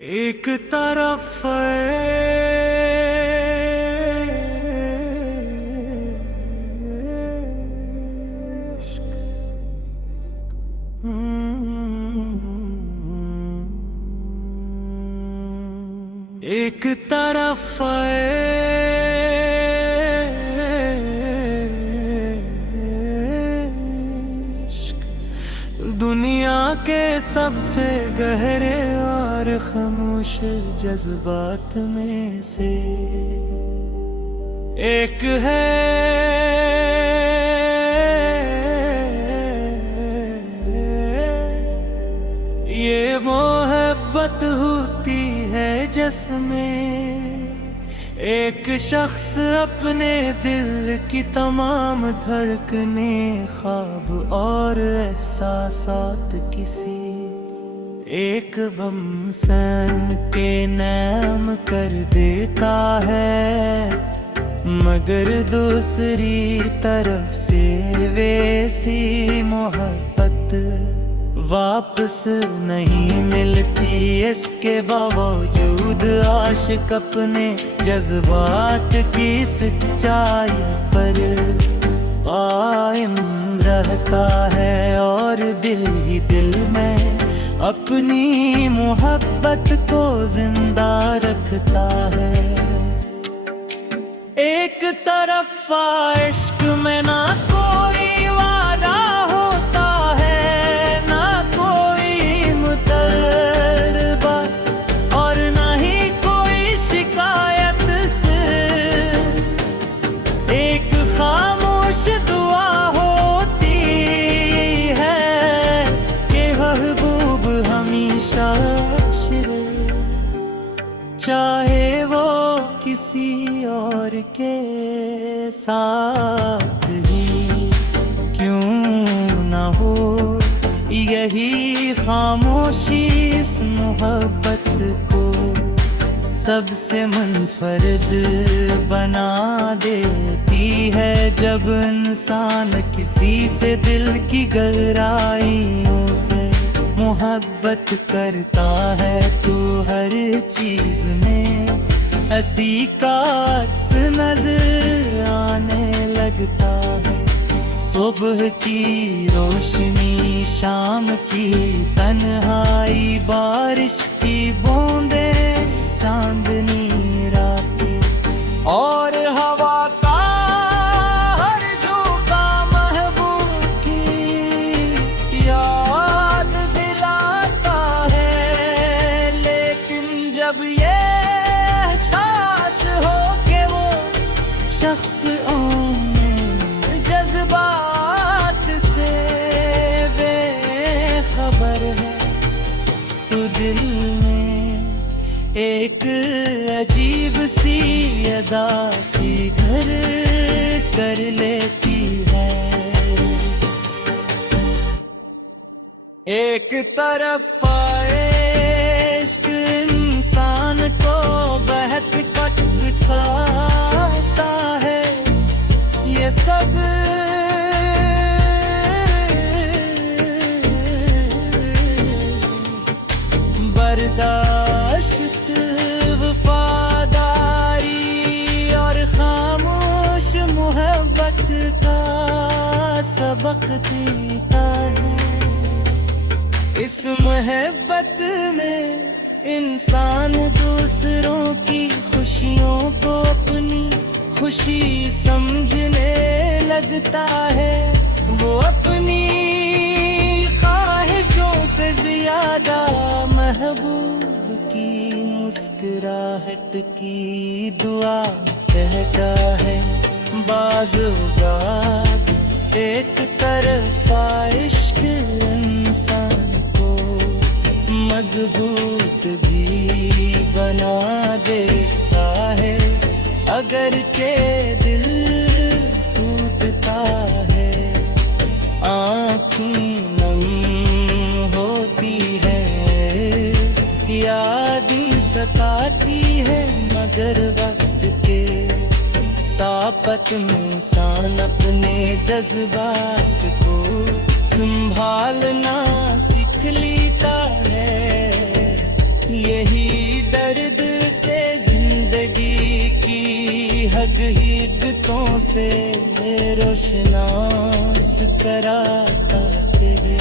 एक तरफ इश्क, एक तरफ इश्क, दुनिया के सबसे गहरे और खामोश जज्बात में से एक है। ये मोहब्बत होती है जिसमें एक शख्स अपने दिल की तमाम धड़कने, ख्वाब और एहसासात किसी एक बम सन के नाम कर देता है, मगर दूसरी तरफ से वैसी मोहब्बत वापस नहीं मिलती। इसके बावजूद आशिक अपने जज्बात की सच्चाई पर कायम रहता है और दिल ही दिल में अपनी मोहब्बत को जिंदा रखता है। एक तरफ इश्क में ना कोई वादा होता है, ना कोई मुतलबा और ना ही कोई शिकायत से, एक खामोश दुआ होती है कि महबूब हमेशा चाहे वो किसी और के साथ ही क्यों ना हो। यही खामोशी इस मोहब्बत को सबसे मुनफरद बना देती है। जब इंसान किसी से दिल की गहराइयों से मोहब्बत करता है तो हर चीज में हंसी का अक्स नजर आने लगता है। सुबह की रोशनी, शाम की तन्हाई, बारिश की बूंदें, चांदनी रातें और हवा का हर झोंका महबूब की याद दिलाता है। लेकिन जब ये एहसास हो के वो शख्स जज्बात से बेखबर है तो दिल में एक अजीब सी अदा सी घर कर लेती है। एक तरफ इश्क इंसान को बहत कट सिखाता है, ये सब बर्दाश्त, वफादारी और खामोश मोहब्बत का सबक देता है। इस मोहब्बत में इंसान दूसरों की खुशियों को अपनी खुशी समझने लगता है। वो अपनी ख्वाहिशों से ज्यादा महबूब की मुस्कुराहट की दुआ कहता है। बाज़-ओ-बात एक तरफा इश्क इंसान को मजबूत भी बना देता है। अगर के दिल टूटता है, आँखें नम होती है, यादें सताती है, मगर वक्त के सापत में इंसान अपने जज्बात को संभालना सीख लेता है। यही दर्द से जिंदगी की हकीकतों से रोशनास कराता है।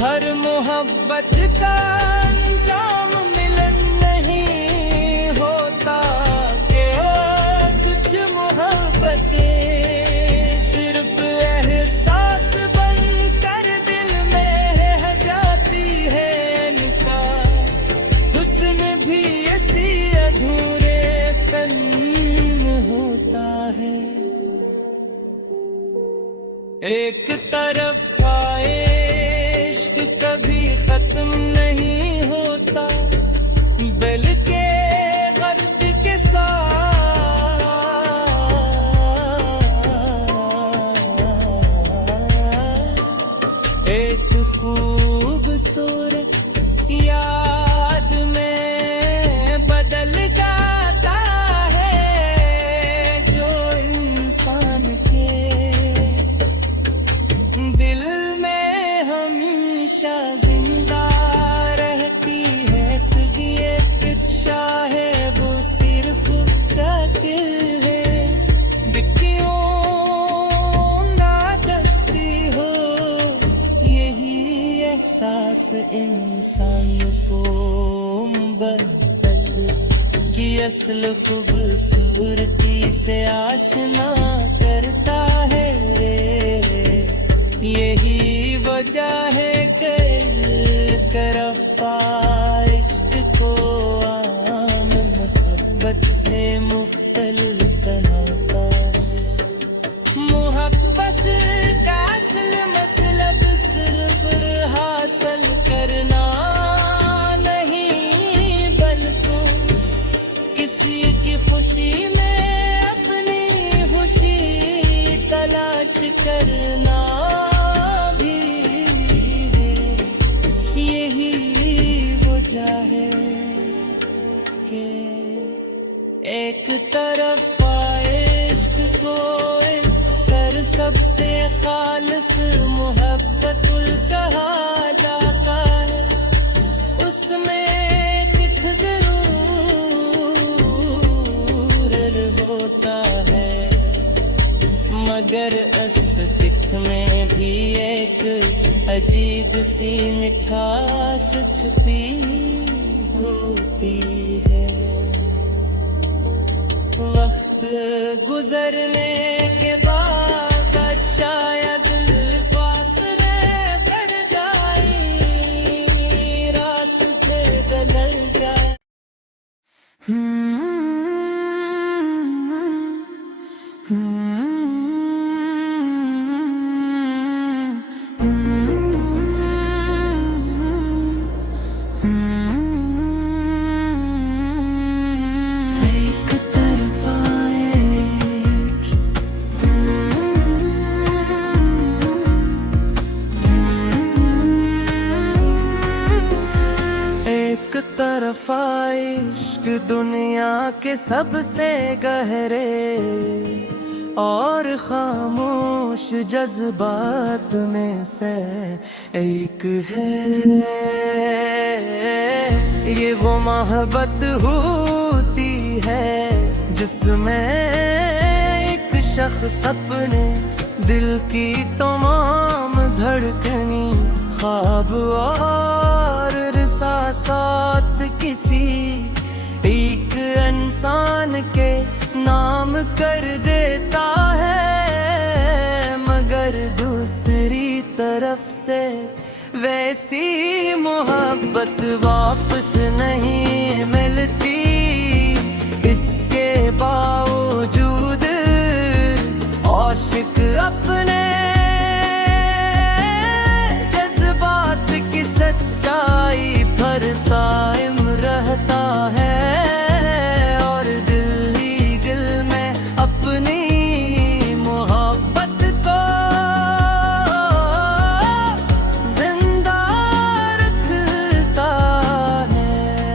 हर मोहब्बत का अंजाम मिलन नहीं होता कि कुछ मोहब्बतें सिर्फ एहसास बनकर दिल में रह जाती है इनका। हुस्न भी ऐसी अधूरेपन होता है। एक तरफ इश्क कभी खत्म नहीं होता, बल्कि गर्द के साथ एक खूबसूरत याद में बदल जाता है, जो इंसान के दिल में हमेशा जिंदा रहती है। खुद ये इच्छा है वो सिर्फ कातिल है। बिक्कियों ना दस्ती हो, यही एहसास इंसान को बदल की असल खूबसूरती से आशना करता है। यही वजह है कि करफ़ा इश्क को आम मोहब्बत से मुख्तलिफ बनाता है। मोहब्बत का असल मतलब सिर्फ हासिल करना नहीं, बल्कि किसी की खुशी में अपनी खुशी तलाश करना भी है। यही वजह है कि एक तरफ इश्क को सर सबसे खालिस मोहब्बतुल कहा जाता है। उसमें कित जरूर होता है, मगर अस्तित्व में भी एक अजीब सी मिठास छुपी होती है। वक्त गुजरने के बाद शायद फासले बढ़ जाए, रास्ते बदल जाए। एक तरफा इश्क दुनिया के सबसे गहरे और खामोश जज्बात में से एक है। ये वो मोहब्बत होती है जिसमें एक शख्स अपने दिल की तमाम धड़कनी, ख्वाब और एहसासात किसी एक इंसान के नाम कर देता है। मगर दूसरी तरफ से वैसी मोहब्बत वापस नहीं मिलती। इसके बावजूद आशिक अपने जज्बात की सच्चाई पर कायम रहता है, और दिल ही दिल में अपनी मोहब्बत को जिंदा रखता है।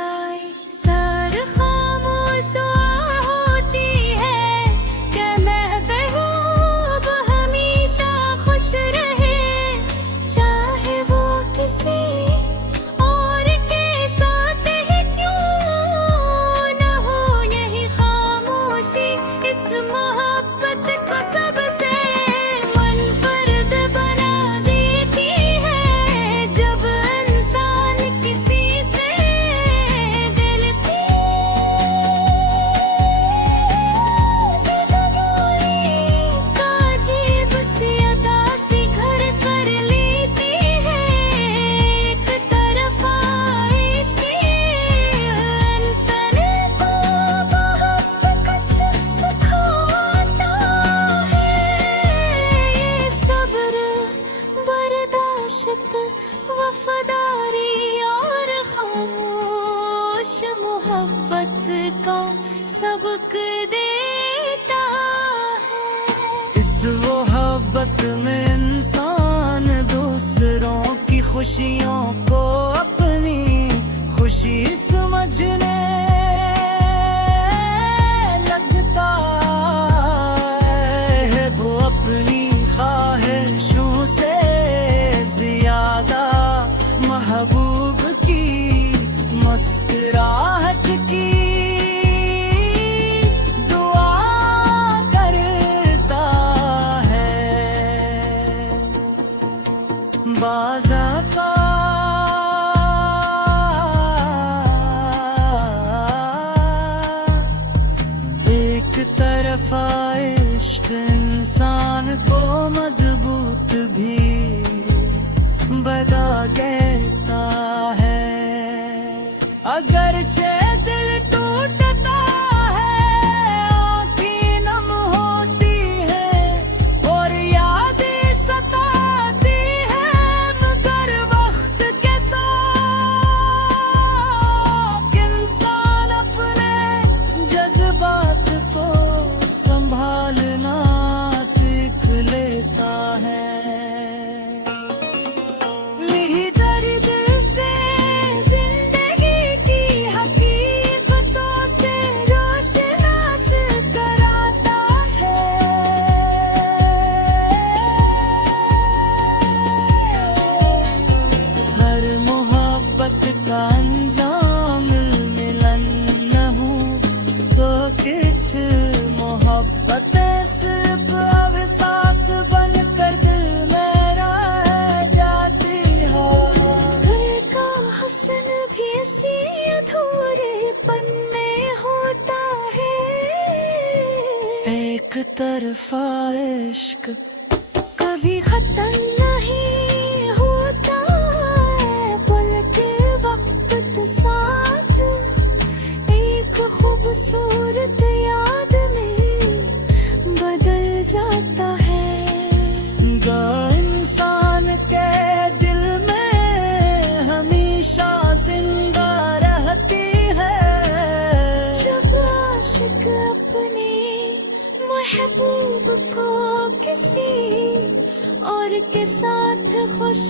जाए। सर खामोश दुआ होती है कि महबूब हमेशा खुश रहे, चाहे वो किसी और के साथ ही क्यों न हो। यही खामोशी इस मोहब्बत को सबसे मुनफर्द बना देती है। जब इंसान किसी से दिल की अजीब सी अदा सी घर कर लेती है। एक तरफा इश्क इंसान को बहुत कुछ सिखाता है। ये सब्र, बर्दाश्त, वफादारी और खामोश मोहब्बत का सबक देता है। इस मोहब्बत में इंसान दूसरों की खुशियों को अपनी खुशी समझने लगता है। वो अपनी ख्वाहिशों से ज्यादा महबूब की मुस्कुराहट की दुआ करता है। बाज़ा का एक तरफा इश्क इंसान को मजबूत भी बना देता है। अगरचे दिल टूटता है, आँखें नम होती है और यादें सताती है, मगर वक्त के साथ इंसान अपने जज्बात को संभालना सीख लेता है। यही दर्द से जिंदगी की हकीकतों से रोशनास कराता है। हर मोहब्बत का अंजाम मिलन न हो तो किछ मोहब्बत सिर्फ अहसास बनकर दिल में रह जाती है। घर का हसन भी इसी अधूरेपन में होता है। एक तरफा इश्क कभी खत्म नहीं होता है, बल्कि वक्त साथ एक खूबसूरत याद में बदल जाता है। गा इंसान के दिल में हमेशा जिंदा रहती है। जब आशिक अपने महबूब को किसी और के साथ खुश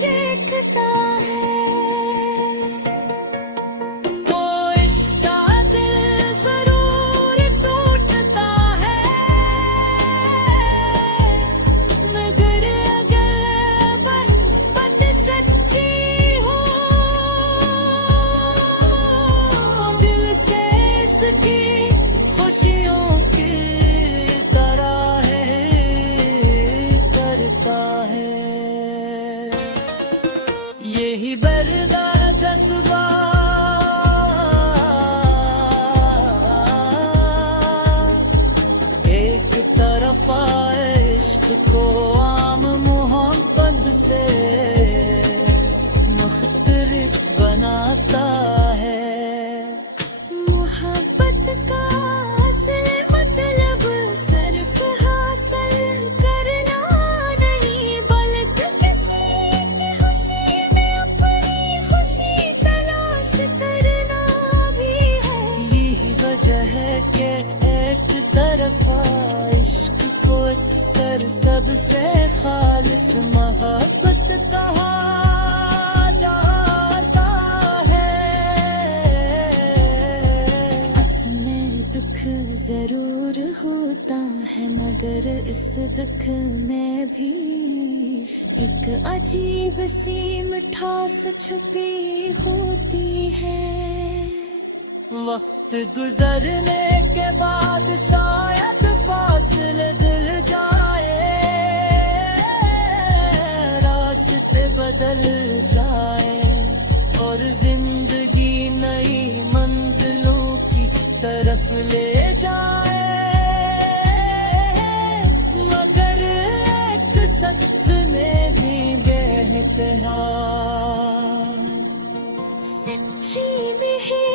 देखता है। तो इसका दिल जरूर टूटता है, मगर अगर मोहब्बत सच्ची हो, दिल से इसकी खुशियों की तरह करता है। यही बर्दाश्त इस दुख में भी एक अजीब सी मिठास छुपी होती है। वक्त गुजरने के बाद शायद फासले दिल जाए, रास्ते बदल जाए और जिंदगी नई मंजिलों की तरफ ले जाए। मगर एक सच में भी बेहतरा, सच्ची में ही